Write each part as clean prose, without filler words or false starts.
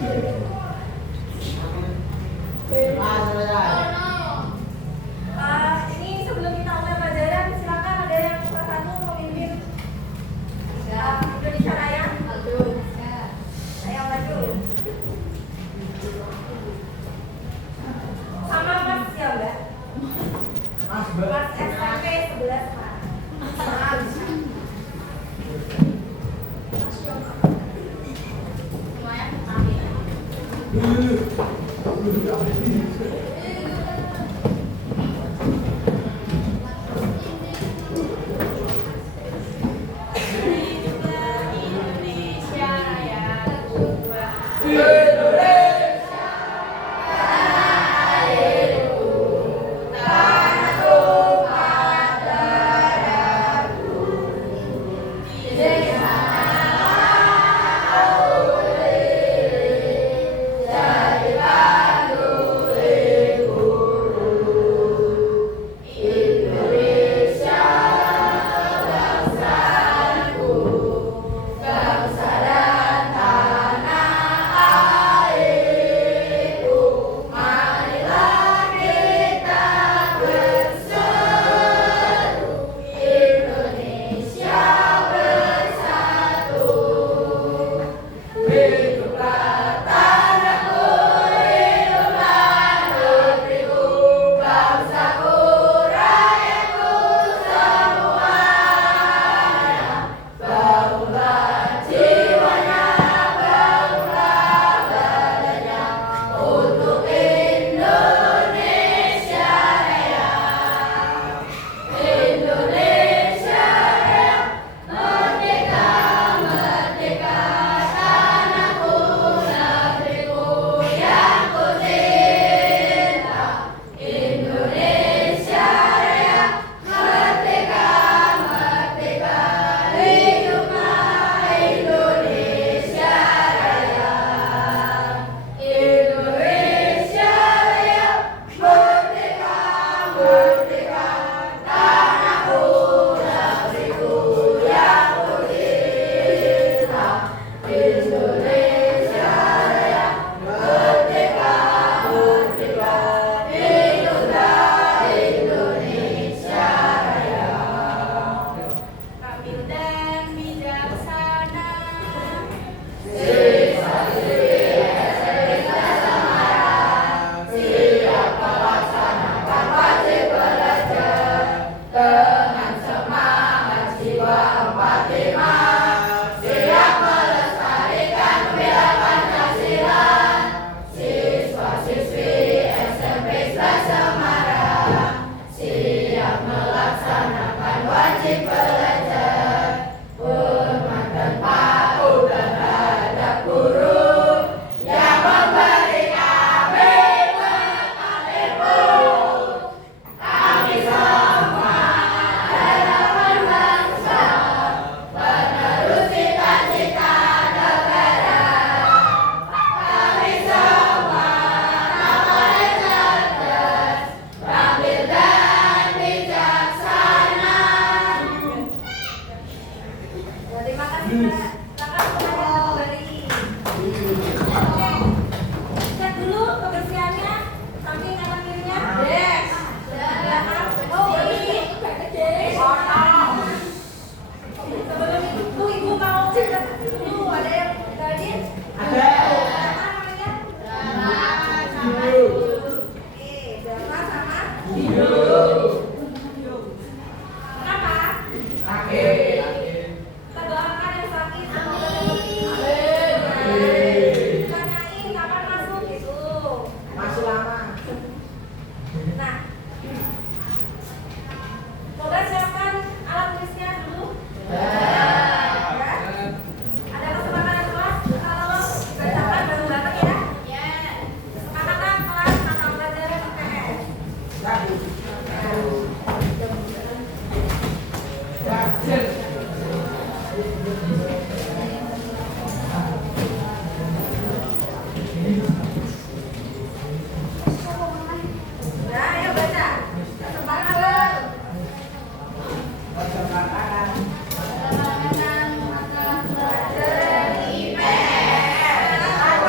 Ini sebelum kita mulai pelajaran, silakan ada yang kelas 1 memimpin Indonesia Raya. Ayo maju. Sama Mas ya Mbak? Mas SMP 11 Pak.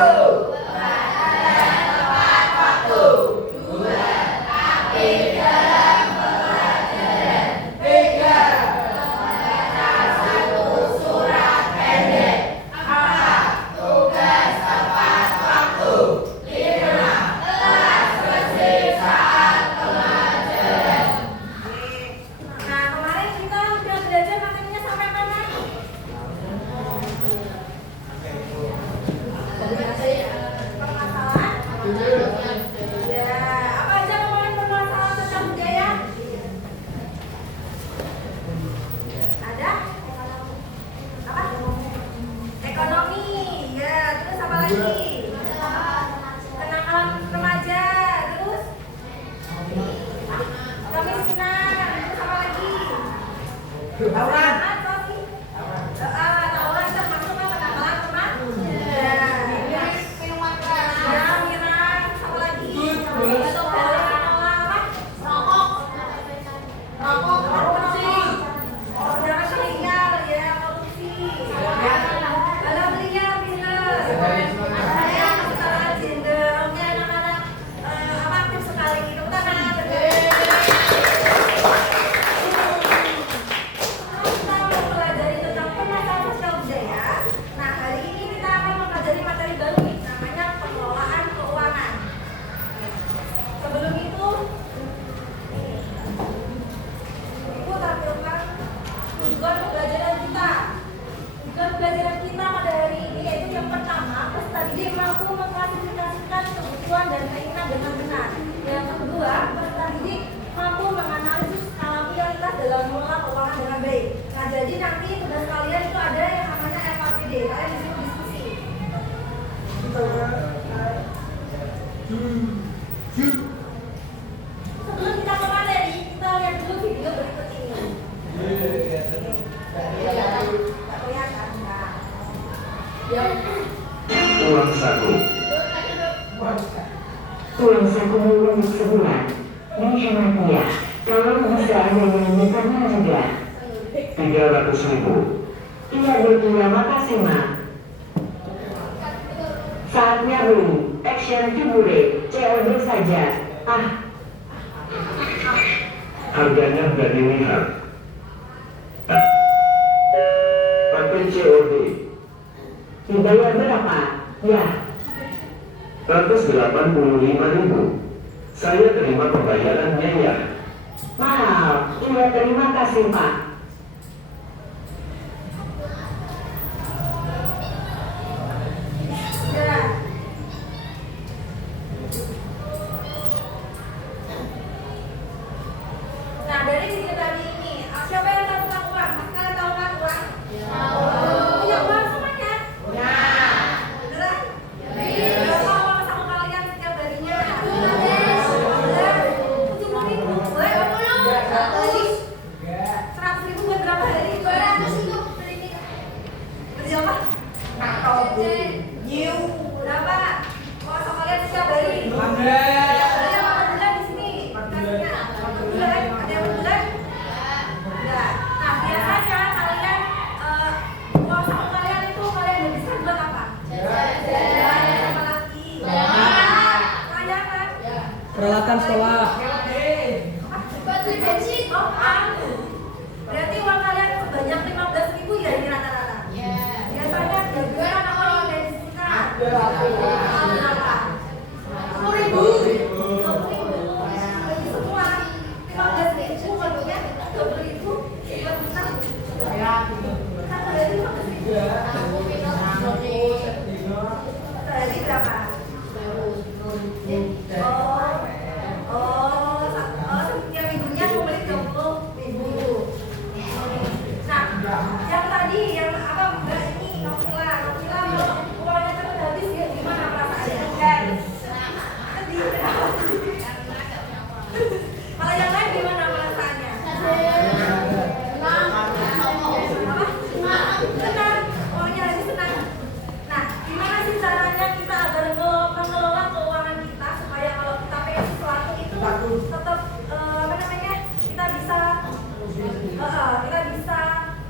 Aduh. Tauran, apa sih? Tauran termasuk apa? Kenakalan teman? Ya, minuman keras. Ya, miras. Apa lagi? Atau apa? Rokok. Rokok, korupsi. Jangan illegal ya, korupsi. Ada belinya bisnis. Ada masalah gender. Oke, anak-anak apa aktif sekali gitu kan? Dan keinginan dengan benar. Yang kedua, peserta didik mampu menganalisis skala prioritas dalam mengelola keuangan dengan baik. Nah, jadi nanti tugas kalian itu ada yang namanya FAPD. Kalian disuruh diskusi. Sebelum kita ke materi, kita lihat dulu video berikut ini. Tak kelihatan, enggak? Tulang saku. Tulang saku untuk sebulan. Menhematnya, kalau bisa Anda menyanyikannya juga. 300.000. Iya betul, makasih Mak. Saatnya beli. Action Cibure, COD saja. Harganya udah dilihat. Pakai COD. Dibayar berapa? Ya. 185.000. Saya terima pembayarannya ya. Mahal. Iya, terima kasih Pak. Nah, dari video tadi ini, siapa yang tahu tentang uang? Mas kalian tahu tentang uang? Punya uang semuanya? Beneran? Berapa uang sama kalian setiap harinya? 70.000. 100.000 buat berapa hari? 200.000. Beli apa? New. Berapa? Uang sama kalian setiap hari? Kalian makan bulan di sini. Kasihnya. Makan bulan. Ada yang bulan? Enggak. Nah, biasanya kalian uang sama kalian itu kalian habiskan buat apa? Jajan sama lagi. Pelajaran. Peralatan sekolah. Beli bensin. Oh, berarti uang kalian sebanyak 15.000 ya ini rata-rata. Biasanya jajan apa yang bensinkan? Berapa? 10.000. 20.000. Bagi semua 15.000 baginya 20.000. 2 juta. Satu dari 15.000. Tadi berapa? Setiap minggunya mau beli 20.000. Nah, yang tadi yang apa enggak ini Novila kalau uangnya cepet habis ya gimana perasaannya? Sedih. Kalau yang lain gimana perasaannya? Senang. Uangnya lagi senang. Nah, gimana sih caranya kita agar mengelola keuangan kita supaya kalau kita pengen sesuatu itu tetap kita bisa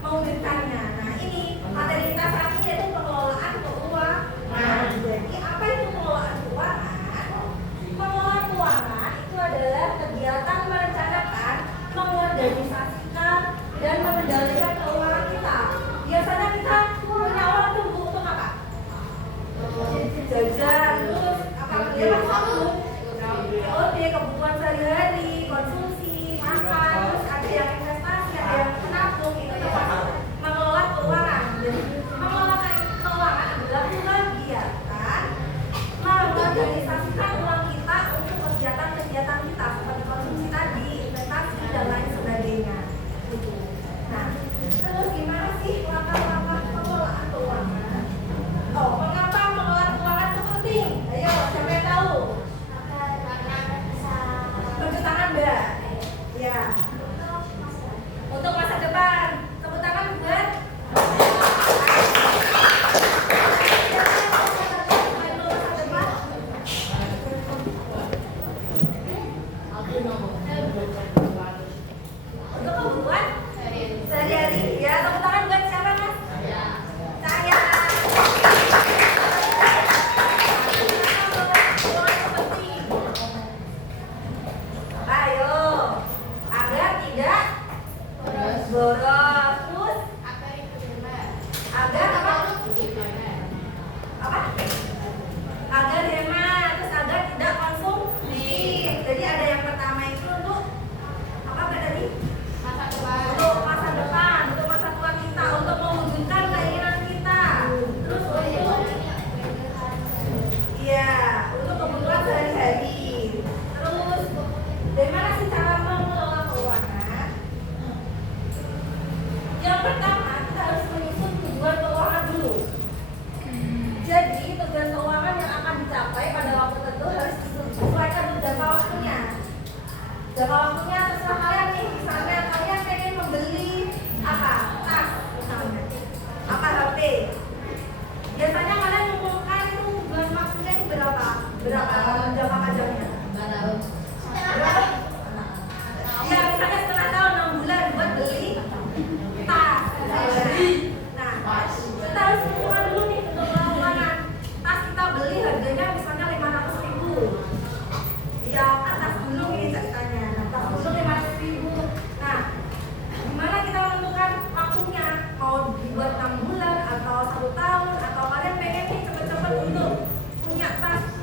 mewujudkannya. Nah, ini materi kita saat ini yaitu pengelolaan keuangan. Jadi apa itu pengelolaan keuangan? Pengelolaan keuangan itu adalah kegiatan merencanakan, mengorganisasikan, dan mengendalikan keuangan kita. Biasanya kita punya uang itu untuk apa? Jajan, terus apa? Kebutuhan sehari-hari, konsumsi, makan, terus ada yang investasi, ada yang menabung, itu termasuk mengelola keuangan. Jadi mengelola keuangan adalah kegiatan mengorganisasikan uang kita untuk kegiatan-kegiatan kita seperti konsumsi tadi, investasi dan lain sebagainya. Nah, terus gimana sih langkah-langkah pengelolaan keuangan? Mengapa mengelola keuangan itu penting? Ayo, siapa yang tahu?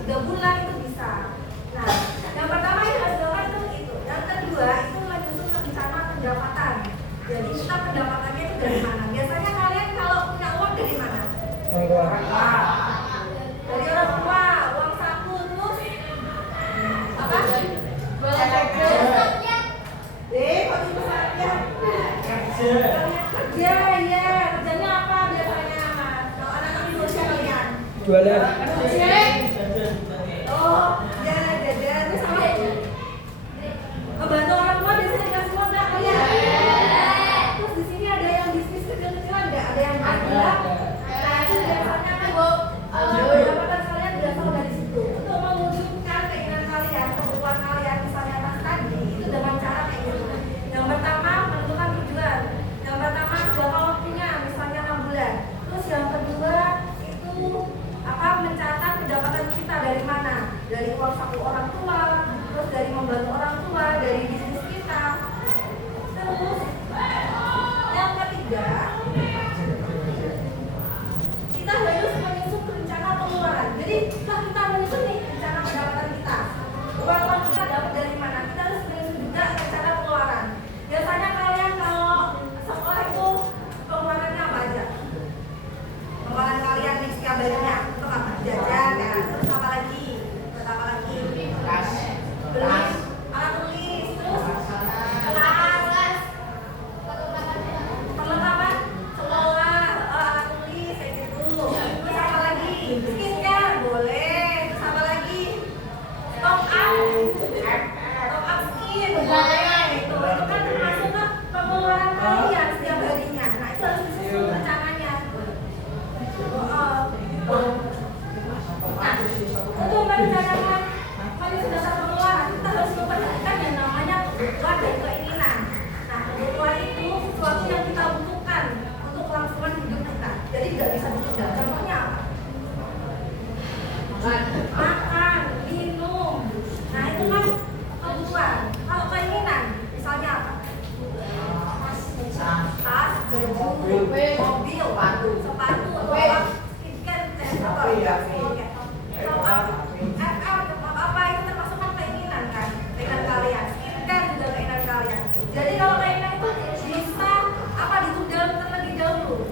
3 bulan itu bisa. Nah, yang pertama yang harus dilakukan itu. Yang kedua itu menyusun rencana pendapatan. Jadi kita pendapatannya itu dari mana? Biasanya kalian kalau punya uang dari mana? Dari orang tua, uang saku, terus apa? Kok itu saja? Kerja, ya. Kerjanya apa biasanya? Kalau anak-anak Indonesia kalian? Jualan. Oh, jajan. Terus apa? Ngebantu orang tua biasanya dikasih uang nggak kalian? Terus di sini ada yang bisnis kecil-kecilan nggak? Ada yang jualan? Nah itu biasanya kan pendapatan kalian berasal dari situ. Untuk mewujudkan keinginan kalian, kebutuhan kalian, misalnya pas tadi itu dengan cara kayak gitu. Yang pertama menentukan tujuan. Yang pertama jangka waktunya, misalnya 6 bulan. Terus yang kedua itu mencatat pendapatan kita dari mana? Dari uang saku orang tua, terus dari membantu orang tua, dari bisnis kita. Terus yang ketiga, kita harus menyusun rencana pengeluaran. Jadi setelah kita menyusun nih rencana pendapatan kita, uang kita dapat dari mana? Kita harus menyusun juga rencana pengeluaran. Biasanya kalian kalau sekolah itu pengeluarannya apa aja? Pengeluaran kalian nih setiap bulannya untuk apa? Jajan ya. Terus apa lagi? Beli alat tulis, terus kelas, perlengkapan sekolah, alat tulis kayak gitu. Terus apa lagi? Skincare boleh. Terus apa lagi? Top up skin boleh. Itu kan termasuk ke pengeluaran kalian setiap harinya. Nah itu harus disusun rencananya. Nah, untuk merencanakan menyusun dasar pengeluaran, kita harus memperhatikan yang namanya kebutuhan dan keinginan. Nah, kebutuhan itu sesuatu yang kita butuhkan untuk kelangsungan hidup kita. Jadi tidak bisa ditunda. Contohnya apa? Makan, minum. Nah, itu kan kebutuhan. Kalau keinginan, misalnya apa? Tas, baju, mobil, sepatu, apa itu termasuk kan keinginan kan, keinginan kalian. Skincare juga keinginan kalian. Jadi kalau keinginan itu bisa ditunda terlebih dahulu.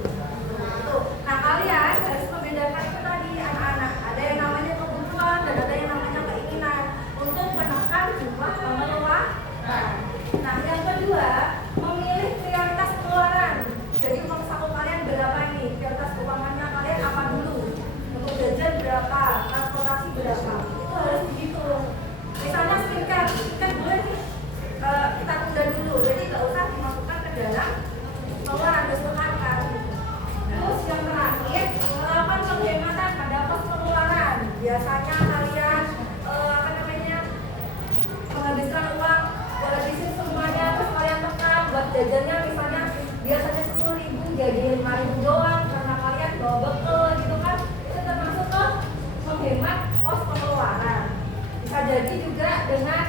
Tuh. Nah kalian harus membedakan itu tadi anak-anak. Ada yang namanya kebutuhan dan ada yang namanya keinginan untuk menekan jumlah pengeluaran. Nah yang kedua, memilih prioritas pengeluaran. Jadi uang saku kalian berapa nih? Prioritas keuangannya kalian apa dulu? Untuk jajan berapa? Transportasi berapa? Itu harus dihitung. Misalnya skincare boleh nih kita tunda dulu. Jadi nggak usah dimasukkan ke dalam pengeluaran bersepakat. Terus yang terakhir, melakukan penghematan pada pos pengeluaran. Biasanya kalian menghabiskan uang buat habisin semuanya, terus kalian tekan buat jajannya misalnya biasanya 10.000 jadi 5.000 doang karena kalian bawa bekal gitu kan. Itu termasuk ke menghemat pos pengeluaran. Bisa jadi juga dengan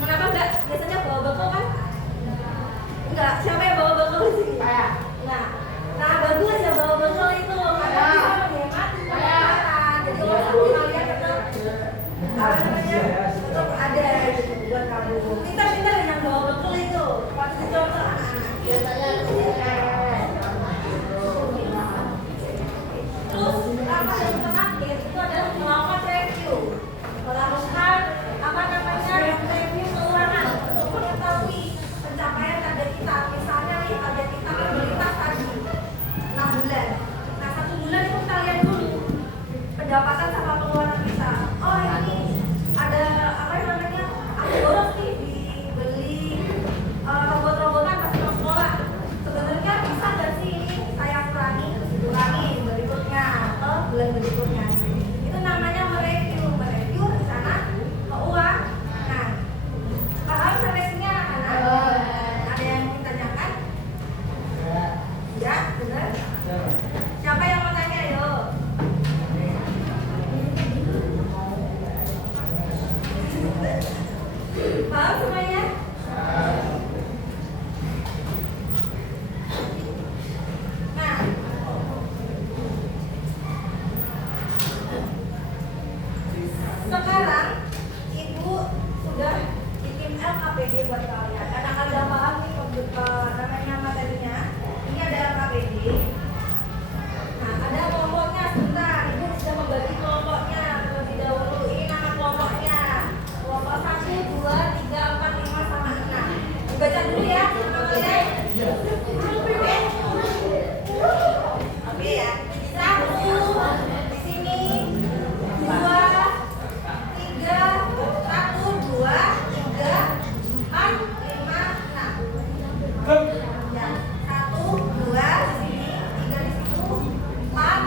kenapa enggak biasanya bawa bekal kan? Enggak, siapa yang bawa bekal di sini? Nah bagus ya bawa bekal itu karena bisa menghemat pengeluaran. Jadi uang kalian tetap tetap ada gitu buat kamu. Pintar-pintar yang bawa bekal itu. Pas dicontoh anak-anak. Biasanya terus yang terakhir itu adalah melakukan review. Melakukan review keuangan untuk mengetahui pencapaian target kita. Misalnya nih target kita prioritas tadi 6 bulan. Nah 1 bulan itu kalian dulu pendapatan sama pengeluaran kita. Oh ini ada aku boros nih dibeli robot-robotan pas ke sekolah. Sebenarnya bisa nggak sih ini saya kurangi berikutnya atau bulan berikutnya. Itu namanya mereview rencana keuangan. Nah, paham sampai sini anak-anak? Ada yang ingin tanyakan? Ya, benar. Siapa yang mau tanya? Yuk. Paham semuanya? Nah, Sekarang ibu sudah bikin LKPD buat kalian. Karena kalian paham nih namanya materinya. Ini ada LKPD. Nah, ada kelompoknya sebentar. Ibu sudah membagi kelompoknya terlebih dahulu. Ini nama kelompoknya. Kelompok 1, 2, 3, 4, 5, sama 6. Baca dulu ya nama kalian. Oke ya. 1 di sini. 2, 3, 1, 2, 3, 4, 5, 6. Ya, 1, 2 di sini, 3 di situ, 4,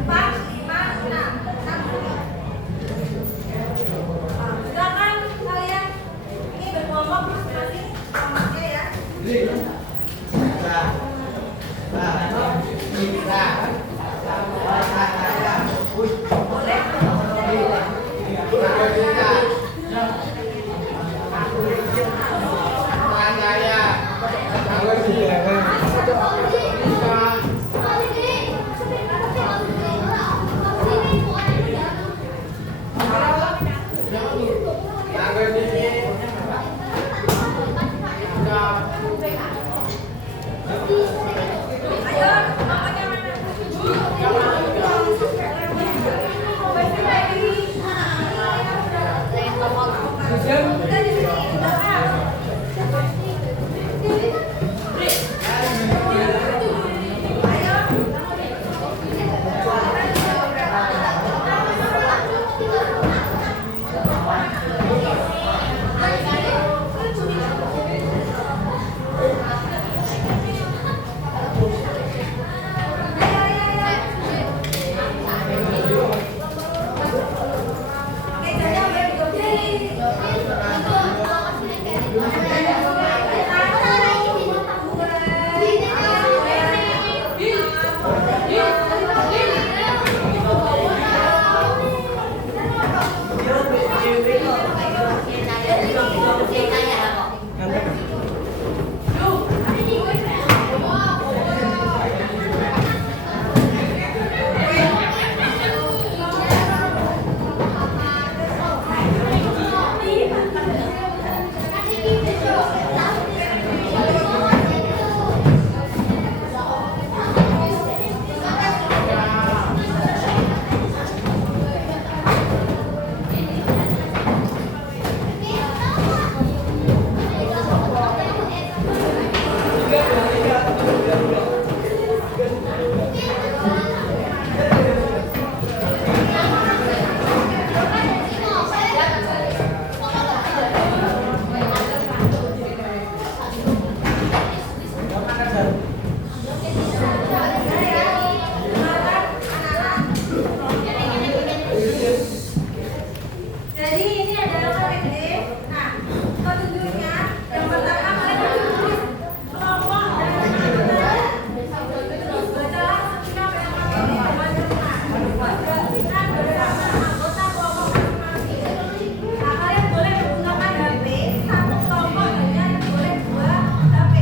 4, 5, 6. 6 dulu. Silakan kalian ini berkelompok masing-masing kelompoknya ya. Ayo, kelompoknya mana? Udah di sini, udah kan? Jadi ini adalah KPD. Nah, petunjuknya yang pertama kalian harus tulis kelompok dan bacalah setiap yang KPD kita bersama anggota kelompok masing-masing. Nah, kalian boleh menggunakan HP satu kelompok dan boleh 2 HP.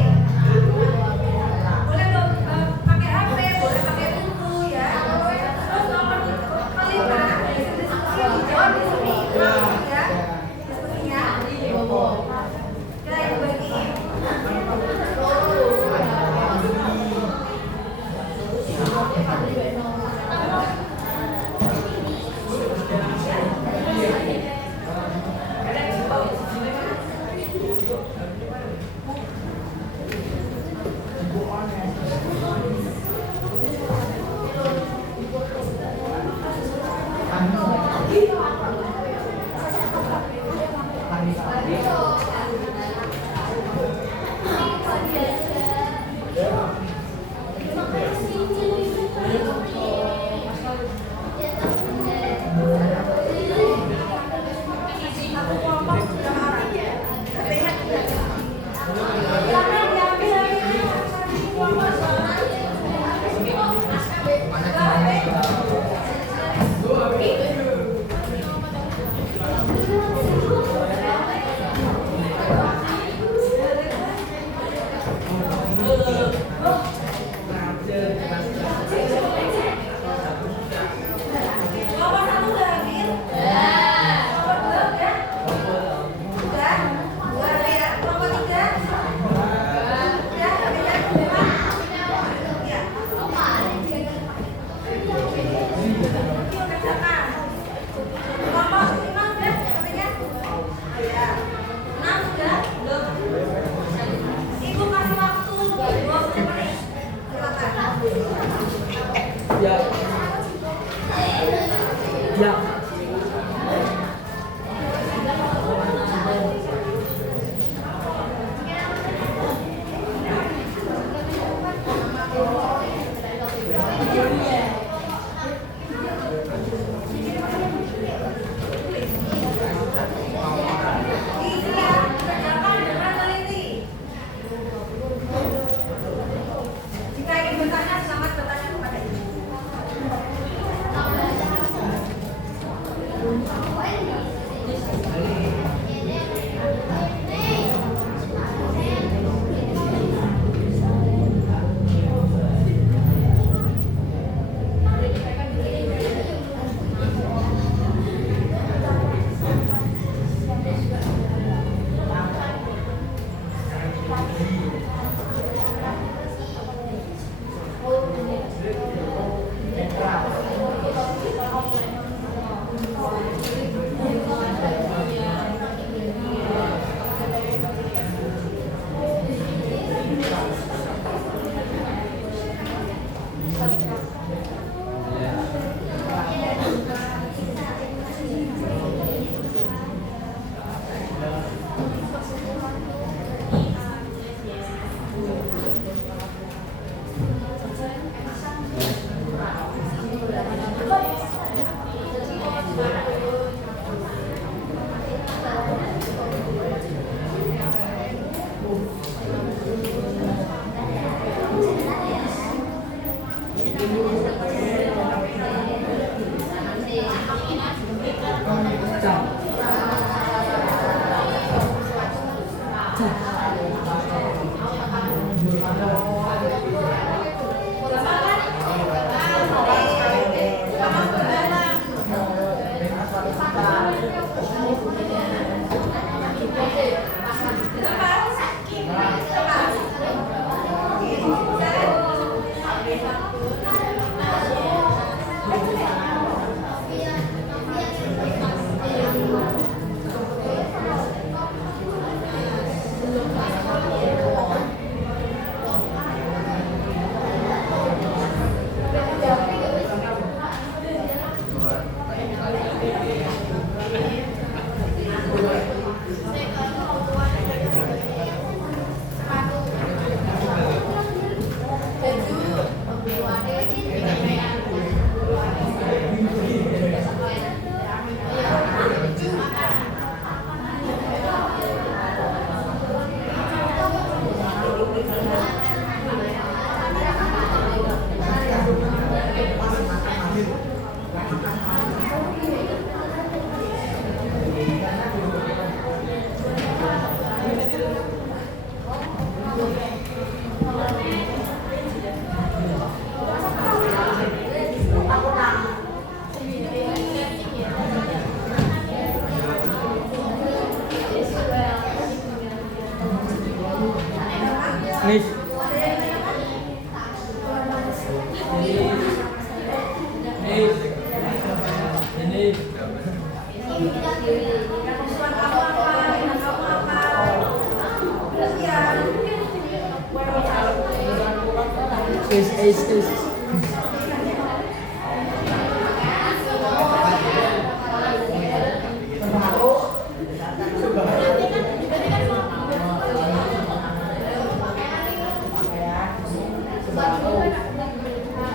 Boleh pakai HP, boleh pakai buku ya. Terus nomor 5 diskusi dijawab di sini. Ya, diskusinya. Kita yang bagi. Satu kelompok sudah marah. Ingat tidak? Jangan diambil lagi kelompok soalnya. Ya. Jika ingin bertanya, selamat bertanya kepada ibu. Nis. Ini. Usulan kamu apa? Email kamu apa? Iya. Is.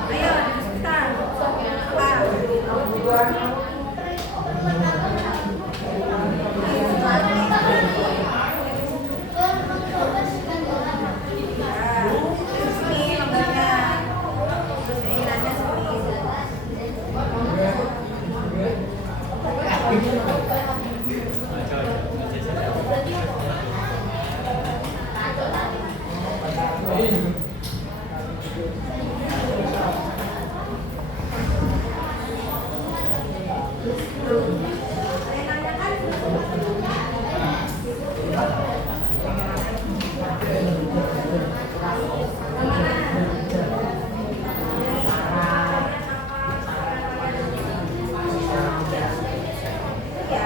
Ayo, diskusikan. Apa? Ini lembarnya. Terus keinginannya seperti itu. Ya.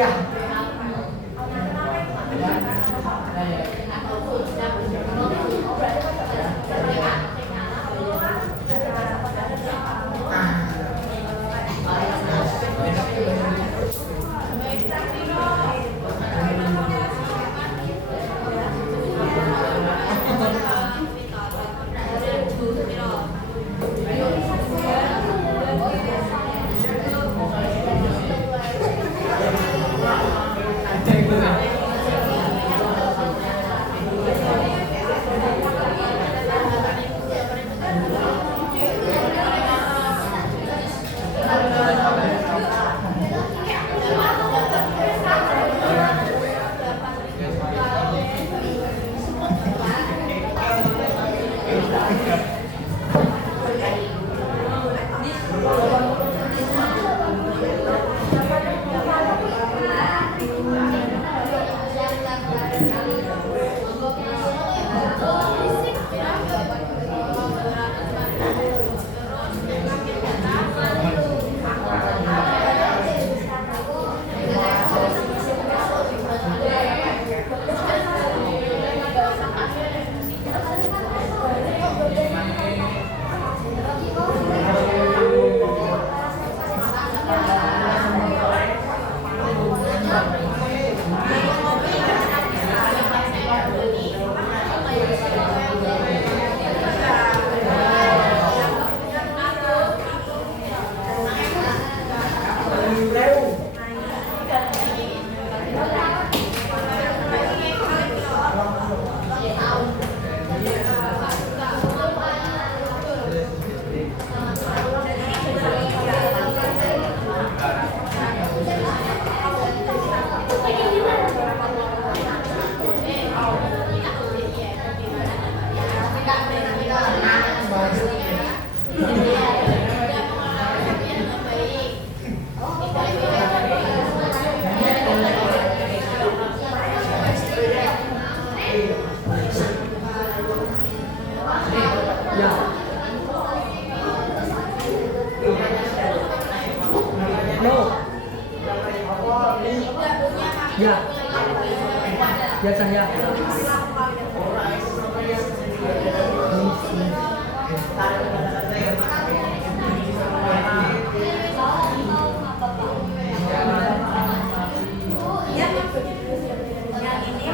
kuliah. Ya. Ya Cahya. Yang ini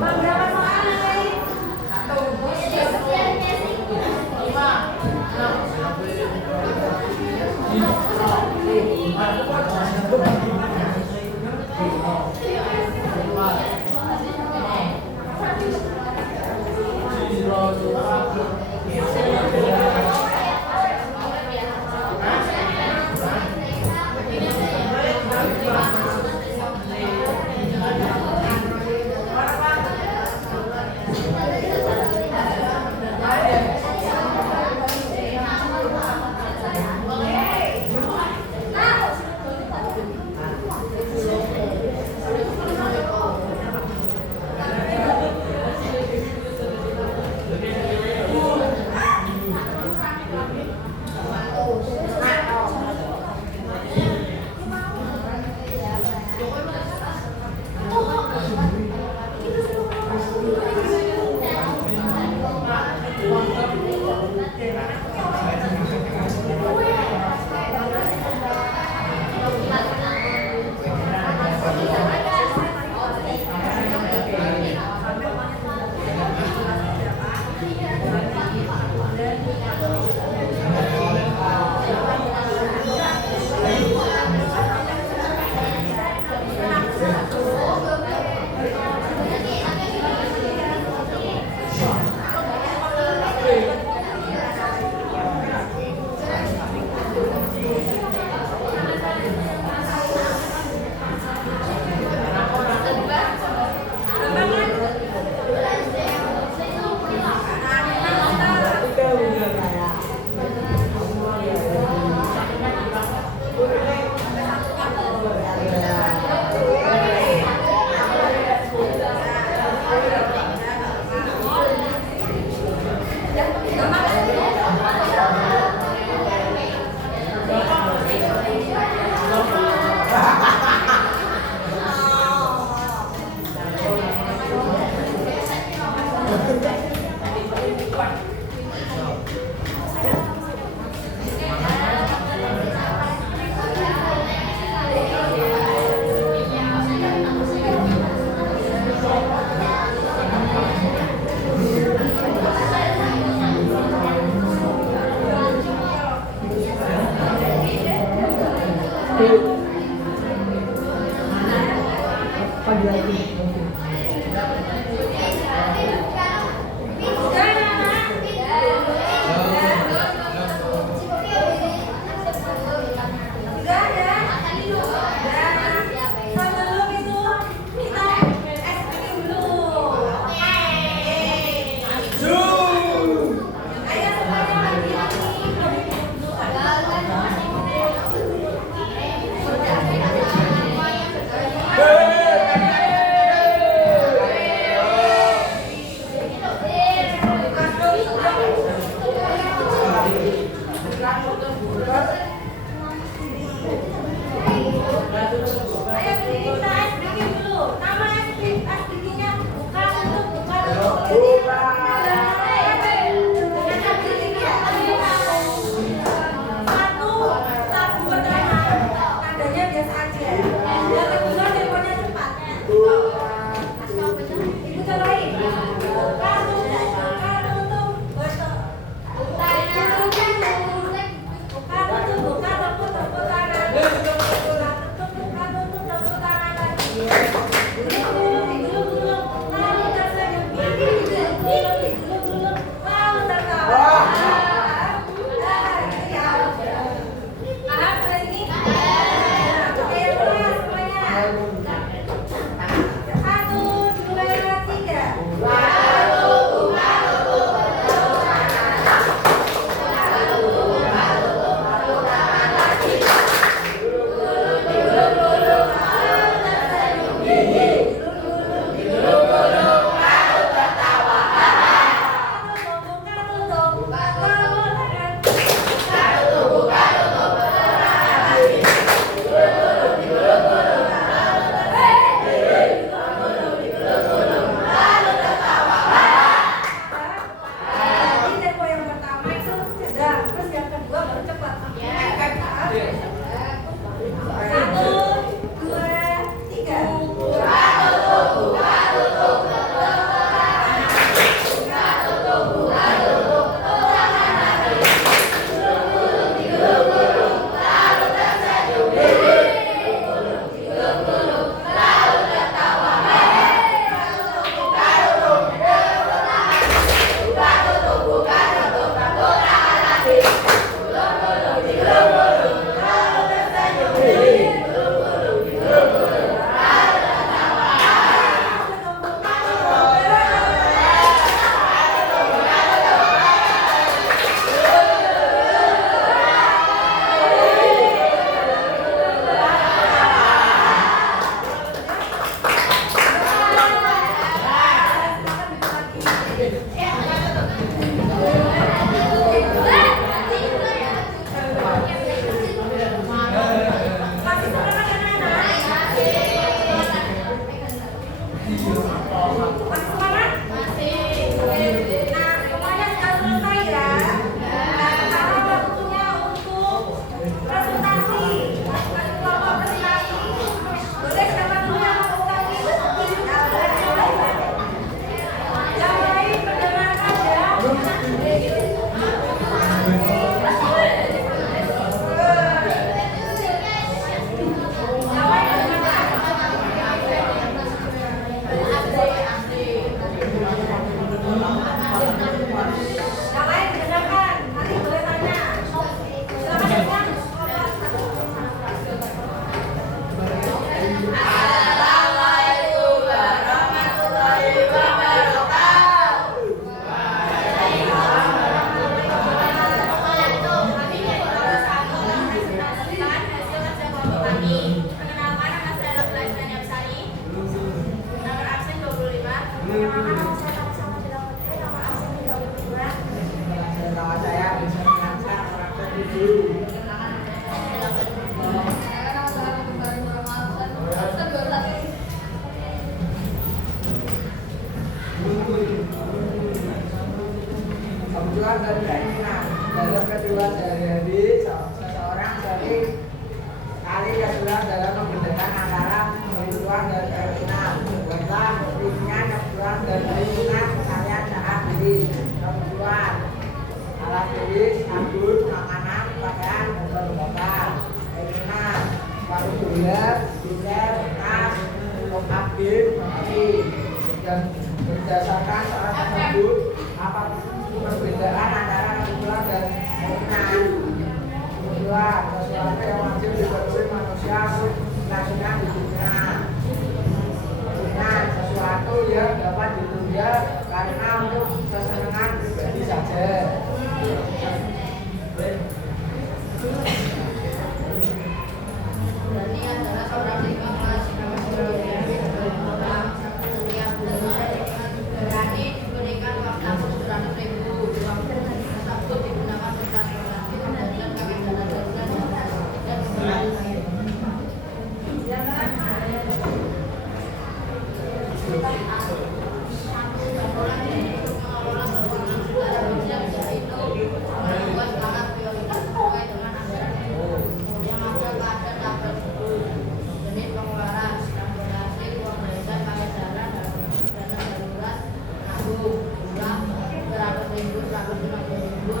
Berapa soal nih? Pagi lagi. dan keinginan. Dalam kedua hari seseorang sering kali kesulitan dalam membedakan antara kebutuhan dan keinginan. Buatlah keinginan, kebutuhan dan keinginan kalian saat ini. Kebutuhan alat tulis, sabun, makanan, pakaian, dan obat. Keinginan baru kuliah, tiket, tas, lengkap game, dan berdasarkan syarat tersebut apa perbedaan antara kebutuhan dan keinginan. Kebutuhan sesuatu yang wajib dipenuhi manusia untuk kelangsungan hidupnya. Keinginan sesuatu yang dapat ditunda karena untuk kesenangan pribadi saja. Berarti adalah seorang lima kelas orang setiap bulan berani diberikan waktu 100.000 uang tersebut digunakan untuk transportasi dan kami dan kembali. Orang ini untuk mengelola keuangan secara bijak yaitu membuat skala prioritas sesuai dengan anggaran yang ada pada tabel tersebut. Jenis pengeluaran, transportasi, uang jajan, pakai jalan, dana darurat, nabung, uang, 100.000, 150.000, 100.000, 100.000.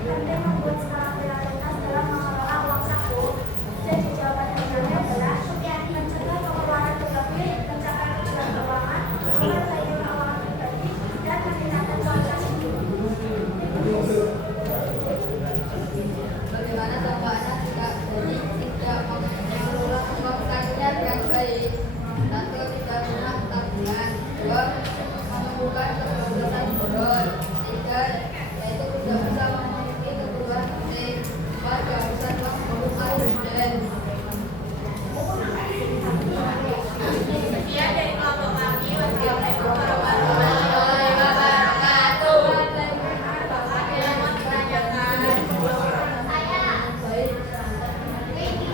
Penting membuat skala prioritas dalam mengelola uang saku. Jadi jawaban yang benar adalah mencegah pengeluaran berlebih, mencapai tujuan keuangan, memperbaiki keuangan pribadi, dan meningkatkan kualitas hidup. Bagaimana dampaknya jika jadi tidak mengelola keuangannya dengan baik? 1. Tidak guna tabungan. 2. Menemukan kebablasan bodoh. 3. Yaitu tidak bisa memenuhi kebutuhan penting. 4. Kehabisan uang merupakan dan Sekian dari kelompok kami. Wassalamualaikum warahmatullahi wabarakatuh. Ada yang mau ditanyakan?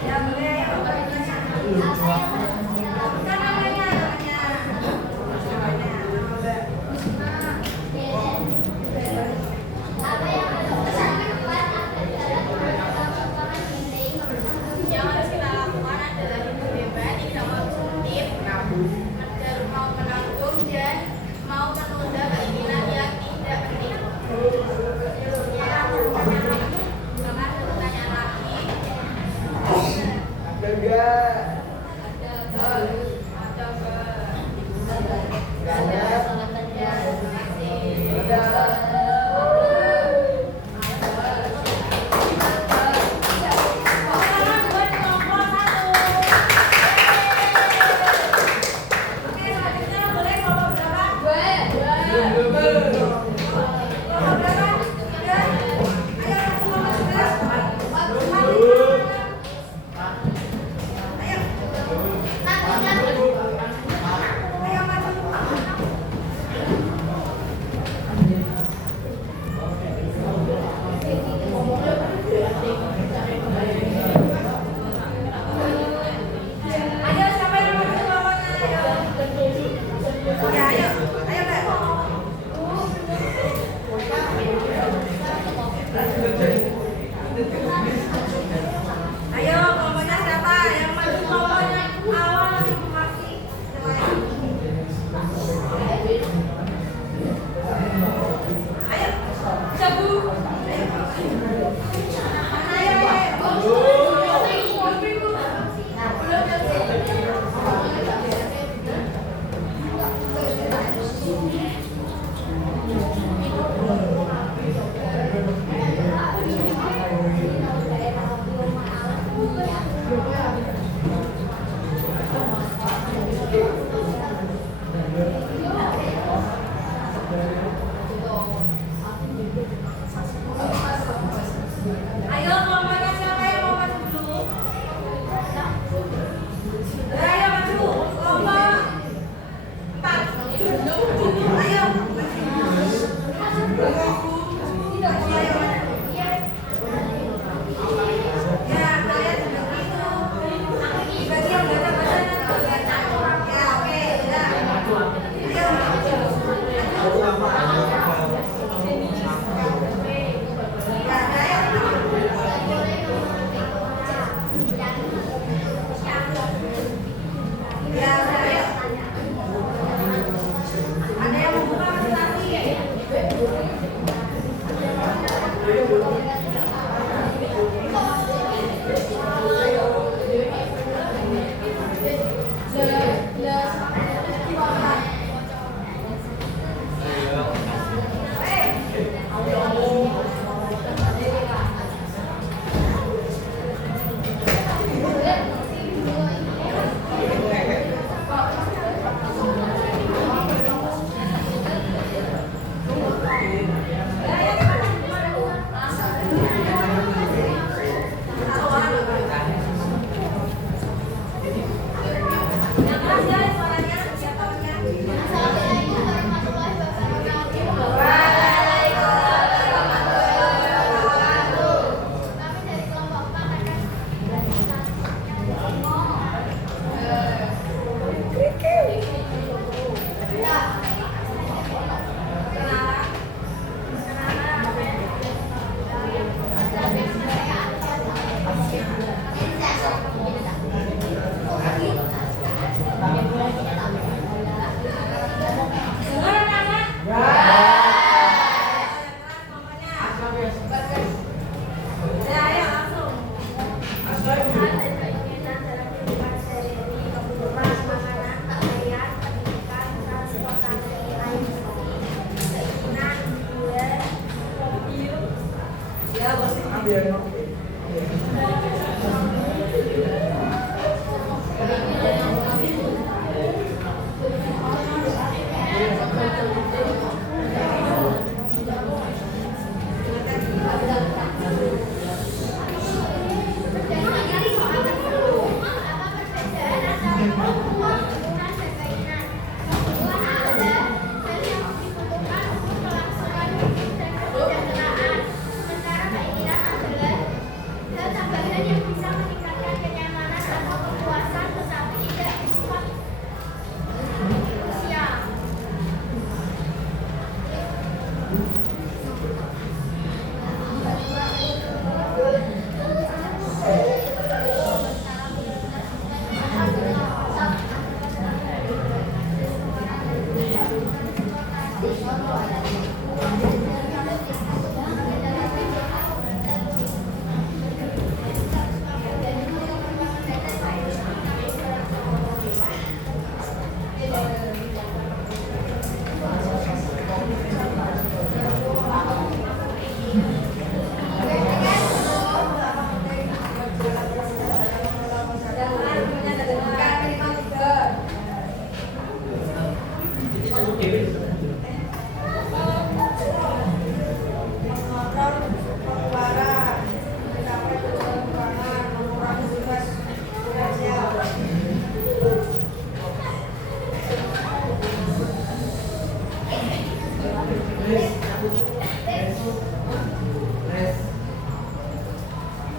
Ya boleh, yang mau ditanyakan. Bukan namanya. Yang harus kita lakukan adalah hidup bebas, tidak mau produktif, mau menanggung dan mau menunda keinginan yang tidak penting. Ya, jangan ada pertanyaan lagi. Ada enggak?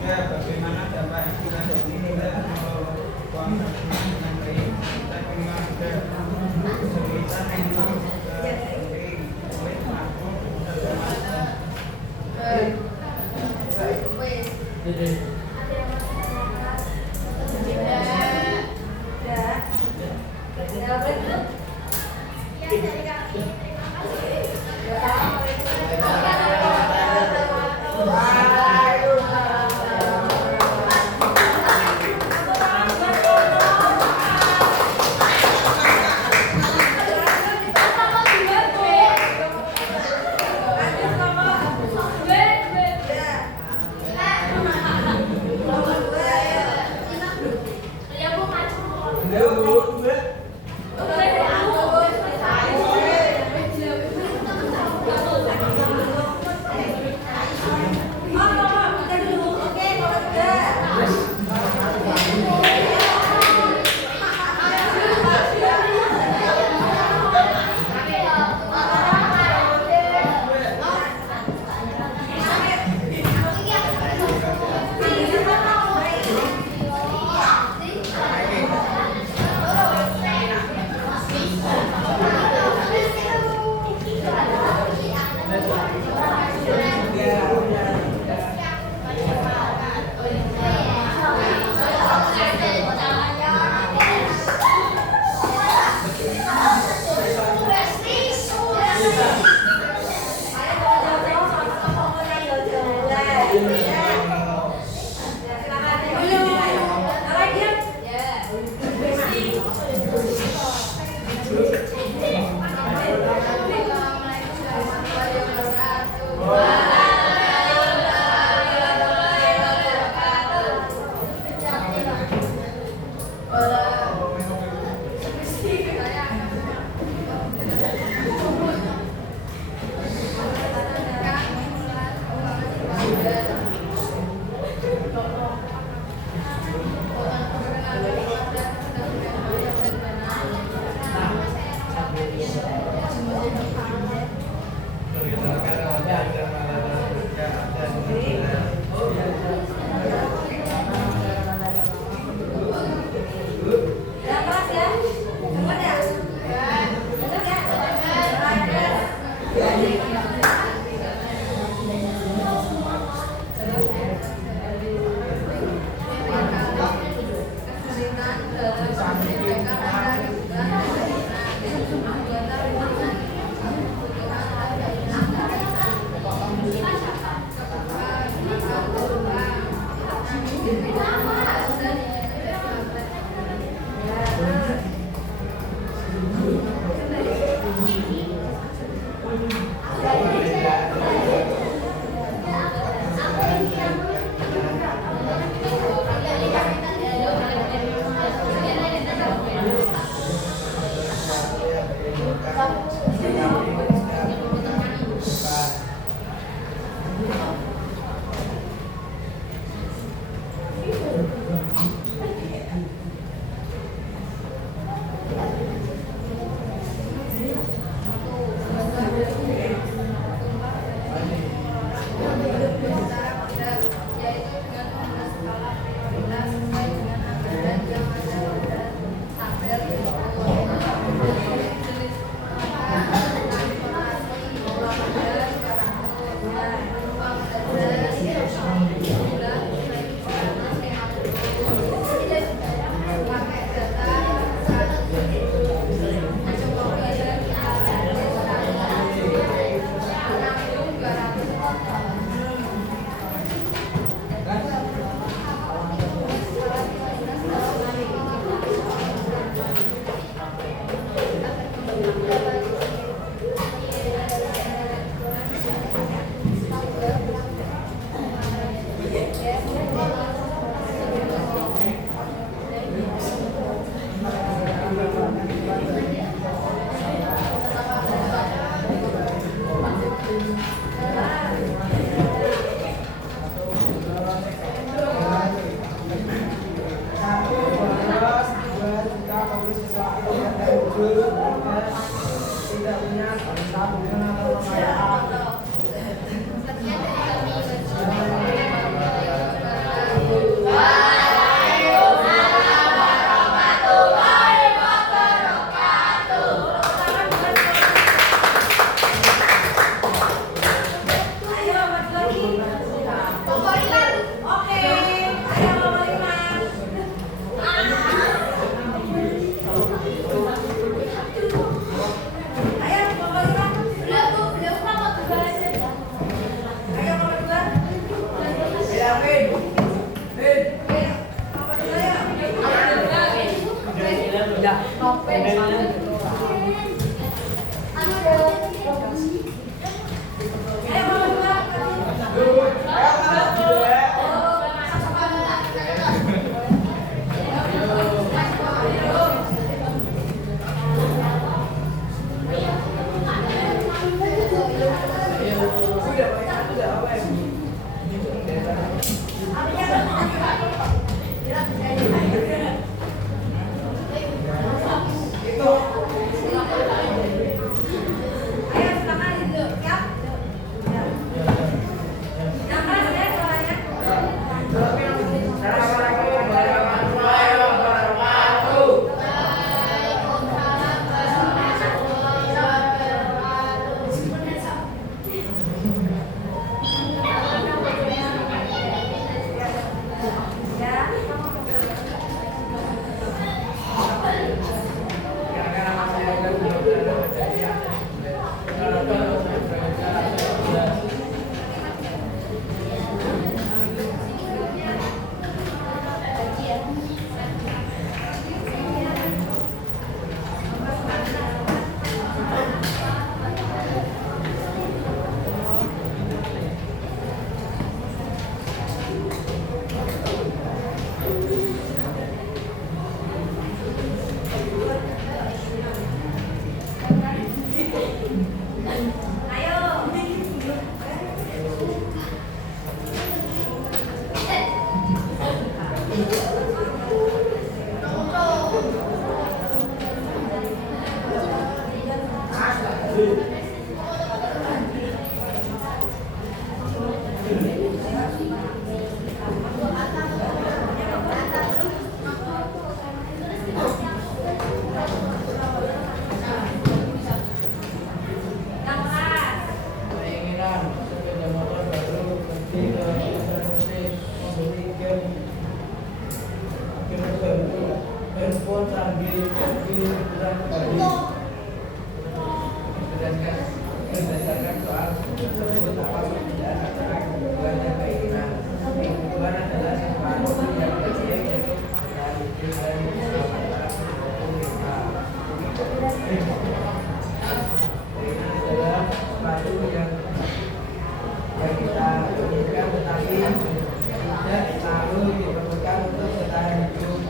Bagaimana dampak istilah ini dan uang dengan baik dan memang sudah kesulitan untuk duit mampu tidak selalu diperlukan untuk bertahan hidup.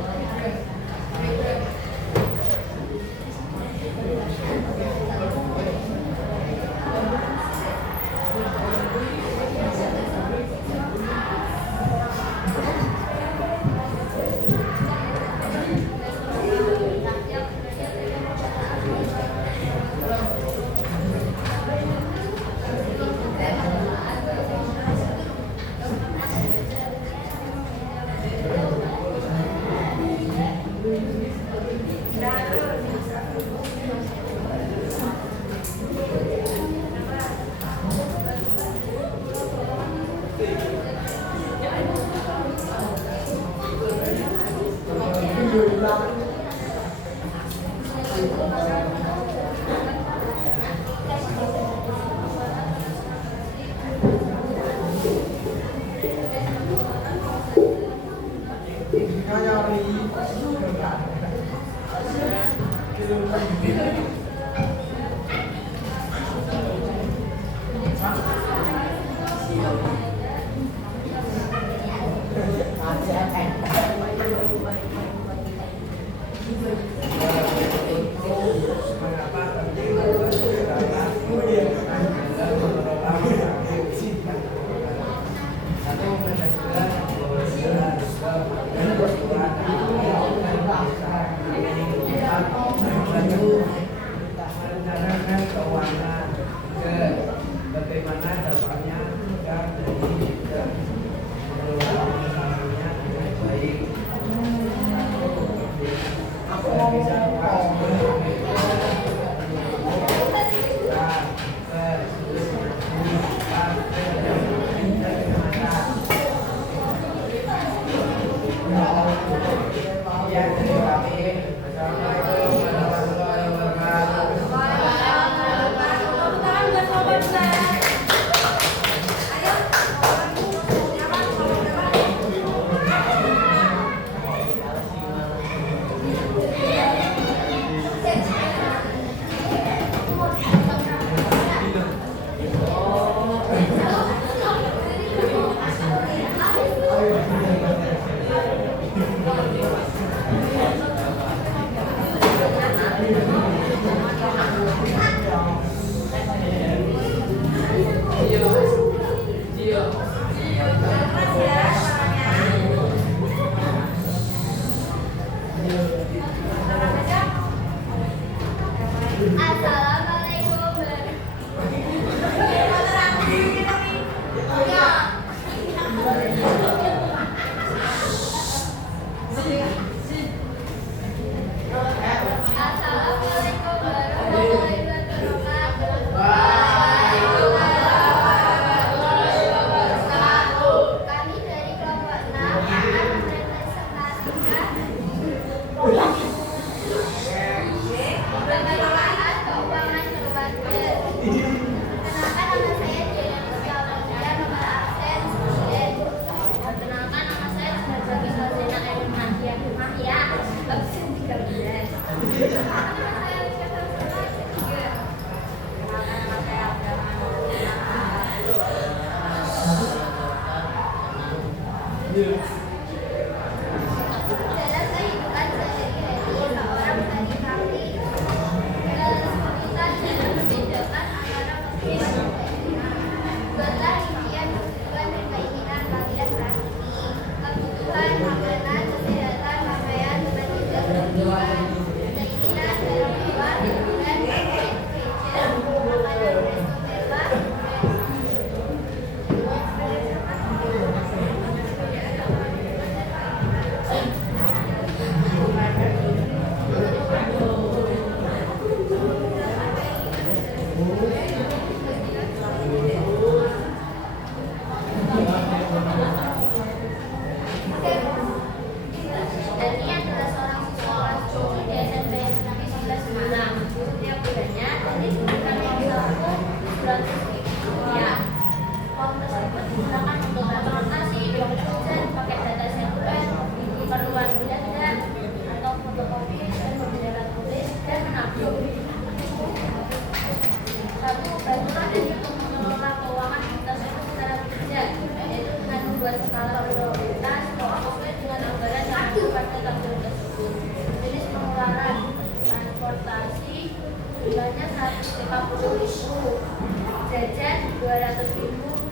Merencanakan keuangan, bagaimana dampaknya dan mengelola usahanya dengan baik. Aku mau bisa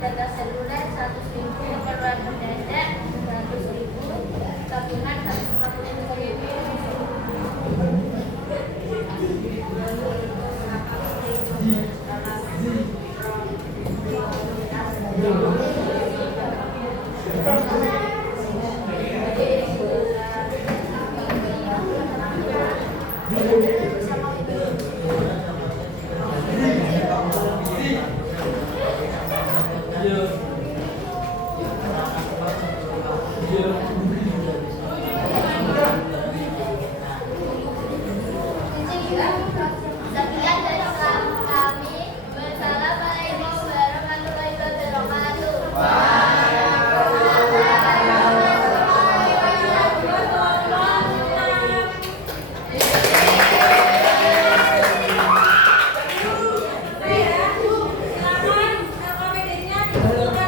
data seluler 100.000, keperluan mendadak 100.000, tabungan 150.000. Sekian dari kami. Wassalamualaikum warahmatullahi wabarakatuh. Silakan LKPD-nya dikumpulkan.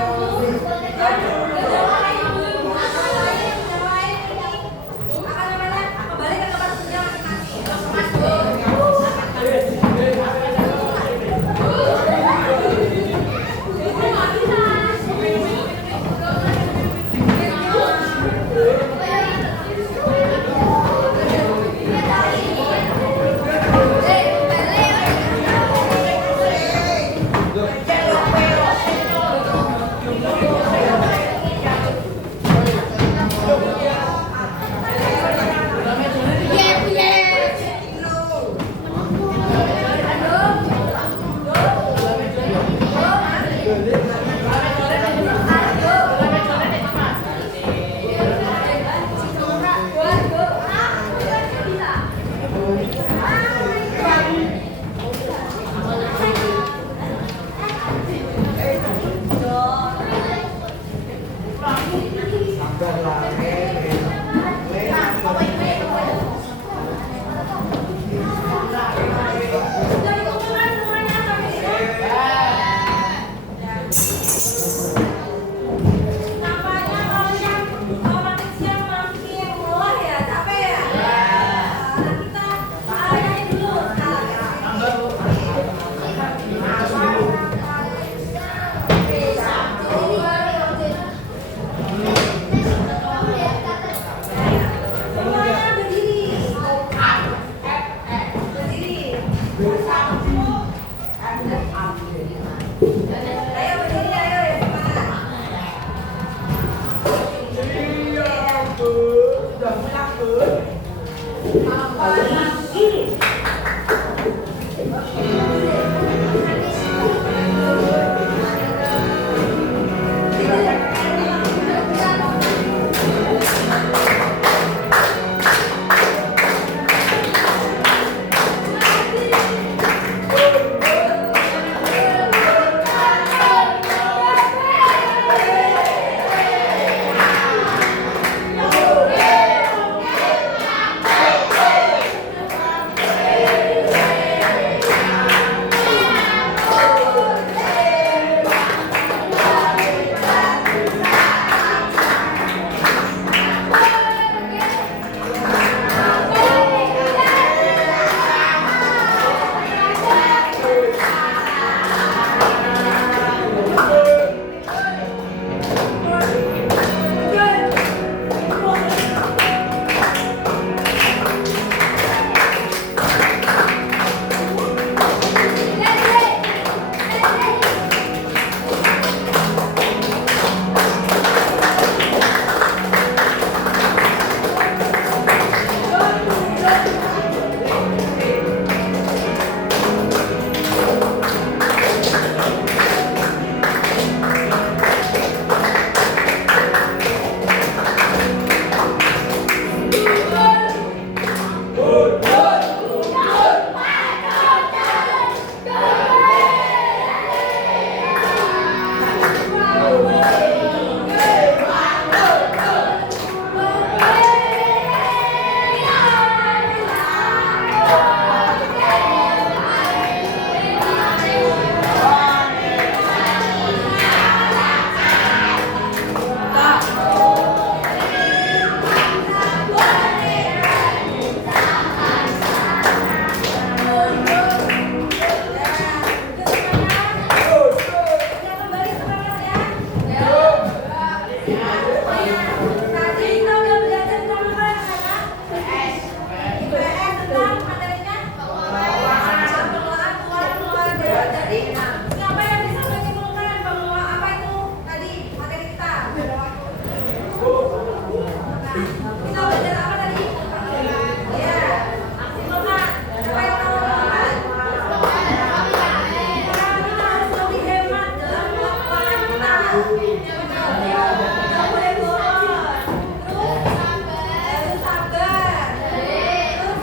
Nggak boleh bolos. Terus harus sabar. Terus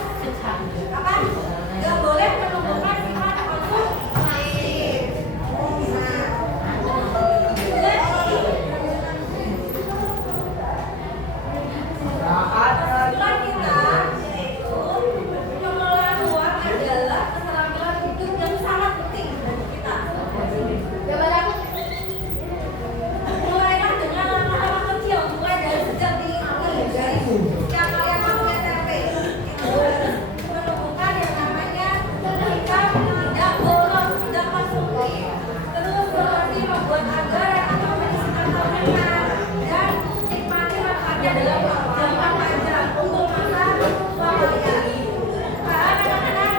apa? Nggak boleh menumbuhkan sifat konsumsi. Kesimpulan kita yaitu pengelolaan uang adalah keterampilan hidup yang sangat penting bagi kita. Mulailah dengan langkah-langkah kecil, mulai dari sejak dini dari sejak kalian masuk SMP itu harus menumbuhkan yang namanya sikap tidak bolos, tidak konsumtif. Terus seperti membuat anggaran atau menyisihkan tabungan dan nikmati manfaatnya dalam jangka panjang untuk masa tua kalian. Paham anak-anak?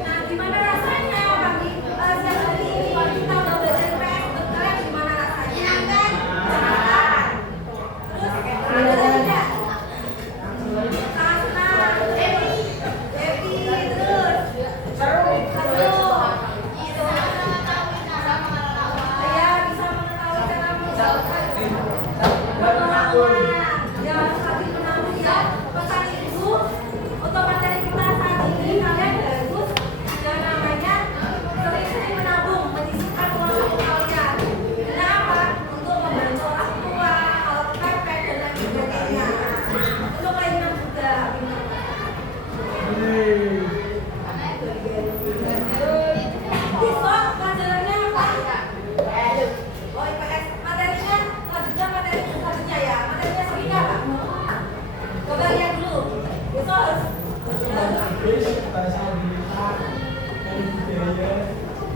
Nah, gimana rasanya pagi siang hari ini kalau kita udah belajar IPS, menurut kalian gimana rasanya? Menyenangkan? Terus ada lagi nggak? Senang, happy, terus seru. Ya, bisa mengetahui cara menjawabkan pengalaman. Jangan sekali menanggung ya. Pesan ibu untuk materi kita saat ini, kalian harus yang namanya sering-sering menabung, menyisihkan uang saku kalian. Kenapa? Untuk membantu orang tua, kalau kepepet dan lain sebagainya. Untuk keinginan juga. Besok pelajarannya apa? Oh, IPS. Materinya selanjutnya materi selanjutnya ya. Materinya segini apa? Coba lihat dulu. Besok harus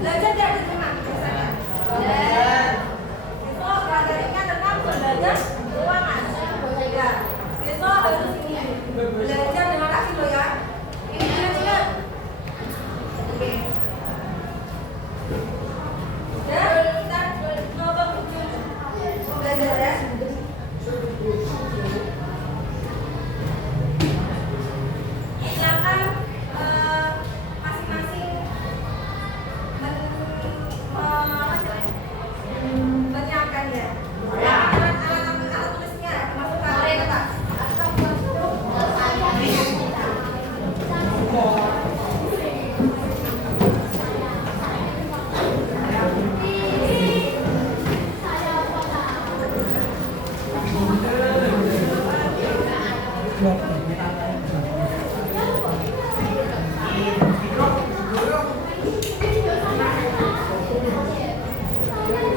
belajar dari tema biasanya. Besok materinya tentang pembagian keuangan. Ya. Besok harus ini belajar dengan kasih lo ya. Ini ingat. Oke. Dan kita nonton belajar ya. Silakan masing-masing menyiapkan ya. Alat tulisnya dimasukkan ke kertas.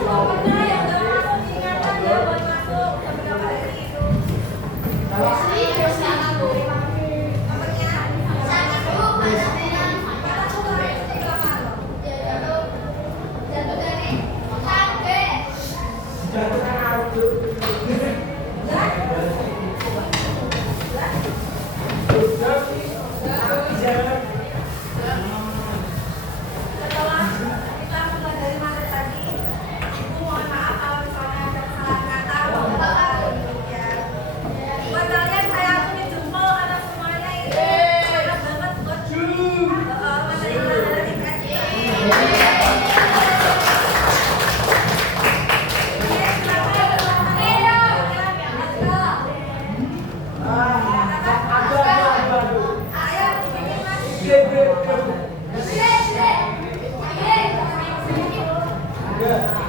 Pokoknya yang udah masuk diingatkan ya buat masuk beberapa hari itu. Nomornya kata coba silakan. Setelah kita mempelajari materi tadi, Ibu mohon maaf kalau misalnya ada kesalahan kata ya. Buat kalian saya acungin jempol karena semuanya ini sangat banget buat materi pelajaran IPS kita. Oke, silakan. Ayo, bikin mas. Good.